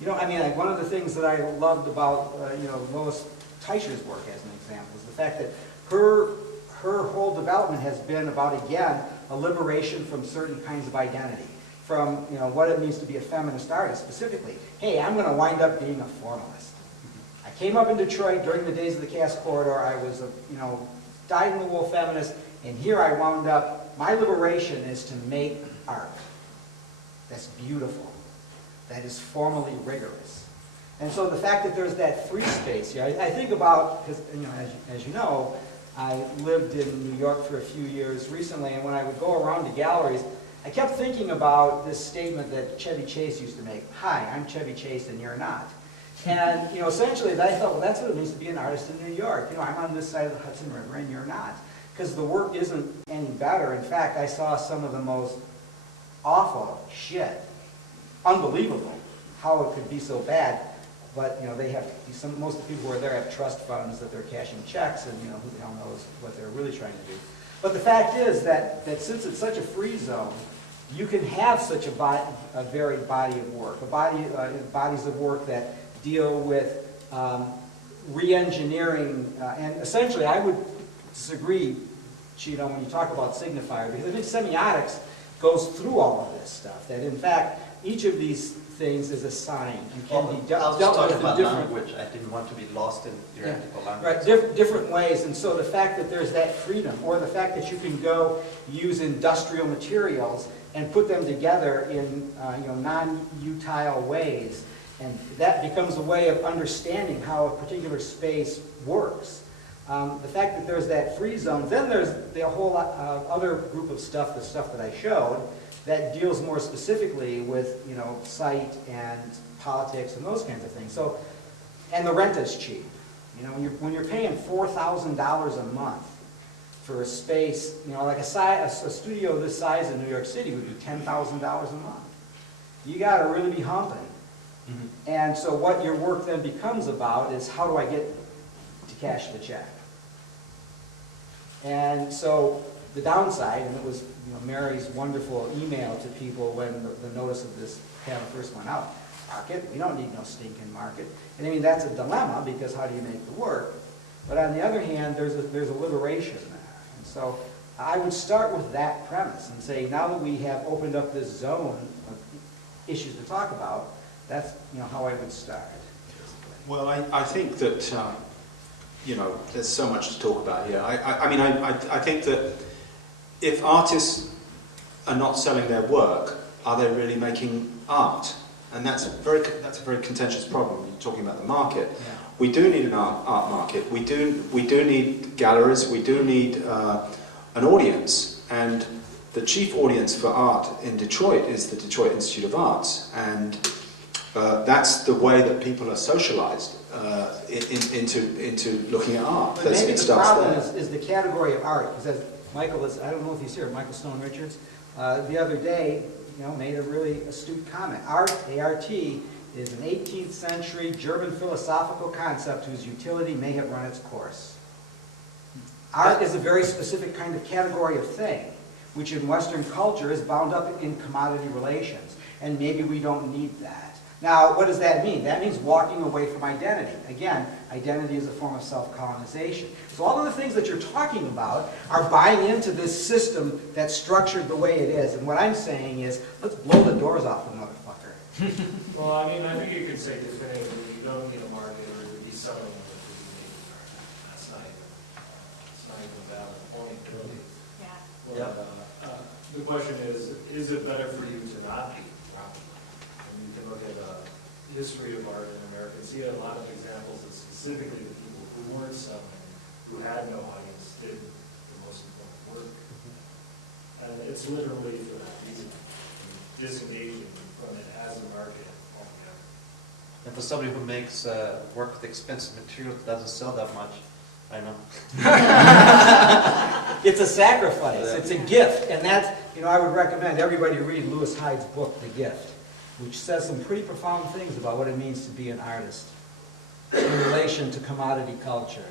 You know, I mean, like, one of the things that I loved about, Lois Teicher's work, as an example, is the fact that her whole development has been about, again, a liberation from certain kinds of identity, from, what it means to be a feminist artist specifically. Hey, I'm going to wind up being a formalist. I came up in Detroit during the days of the Cass Corridor. I was a, dyed-in-the-wool feminist, and here I wound up. My liberation is to make art that's beautiful, that is formally rigorous. And so the fact that there's that free space here, I think about, because, as you know, I lived in New York for a few years recently, and when I would go around to galleries, I kept thinking about this statement that Chevy Chase used to make. Hi, I'm Chevy Chase and you're not. And, essentially, I thought, well, that's what it means to be an artist in New York. I'm on this side of the Hudson River and you're not. Because the work isn't any better. In fact, I saw some of the most awful shit. Unbelievable how it could be so bad. But, they have, most of the people who are there have trust funds that they're cashing checks, and, who the hell knows what they're really trying to do. But the fact is that since it's such a free zone, you can have such a varied body of work, bodies of work that deal with re-engineering, and essentially I would disagree, Cheeto, when you talk about signifier, because I think semiotics goes through all of this stuff, that in fact each of these things is a sign and can be dealt with in different language. I didn't want to be lost in theoretical language. Right, different ways, and so the fact that there's that freedom, or the fact that you can go use industrial materials and put them together in non-utile ways, and that becomes a way of understanding how a particular space works. The fact that there's that free zone, then there's the whole other group of stuff, the stuff that I showed, that deals more specifically with, site and politics and those kinds of things. So, and the rent is cheap. When you're paying $4,000 a month for a space, like a studio this size in New York City would do $10,000 a month. You got to really be humping. Mm-hmm. And so what your work then becomes about is, how do I get to cash the check? And so the downside, and it was Mary's wonderful email to people when the notice of this panel first went out, market, we don't need no stinking market. And I mean, that's a dilemma, because how do you make the work? But on the other hand, there's a liberation there. And so I would start with that premise and say, now that we have opened up this zone of issues to talk about, that's how I would start. Well, I think that there's so much to talk about here. I think that if artists are not selling their work, are they really making art? And that's a very contentious problem. You're talking about the market. Yeah. We do need an art market. We do need galleries. We do need an audience. And the chief audience for art in Detroit is the Detroit Institute of Arts, and that's the way that people are socialized into looking at art. But maybe the problem is the category of art, because as Michael is, I don't know if he's here, Michael Stone Richards, the other day, made a really astute comment. Art, A-R-T, is an 18th century German philosophical concept whose utility may have run its course. Art is a very specific kind of category of thing, which in Western culture is bound up in commodity relations, and maybe we don't need that. Now, what does that mean? That means walking away from identity. Again, identity is a form of self-colonization. So all of the things that you're talking about are buying into this system that's structured the way it is. And what I'm saying is, let's blow the doors off the motherfucker. Well, I think you could say definitively you don't need a market or to be selling it to be making art. That's not even a valid point, really. Yeah. But, the question is it better for you to not be? You can look at history of art in America and see a lot of examples of specifically the people who weren't selling, who had no audience, did the most important work. And it's literally for that reason, disengaging from it as a market altogether. And for somebody who makes work with expensive material that doesn't sell that much, I know. It's a sacrifice. It's a gift. And that's, I would recommend everybody read Lewis Hyde's book, The Gift, which says some pretty profound things about what it means to be an artist in relation to commodity culture.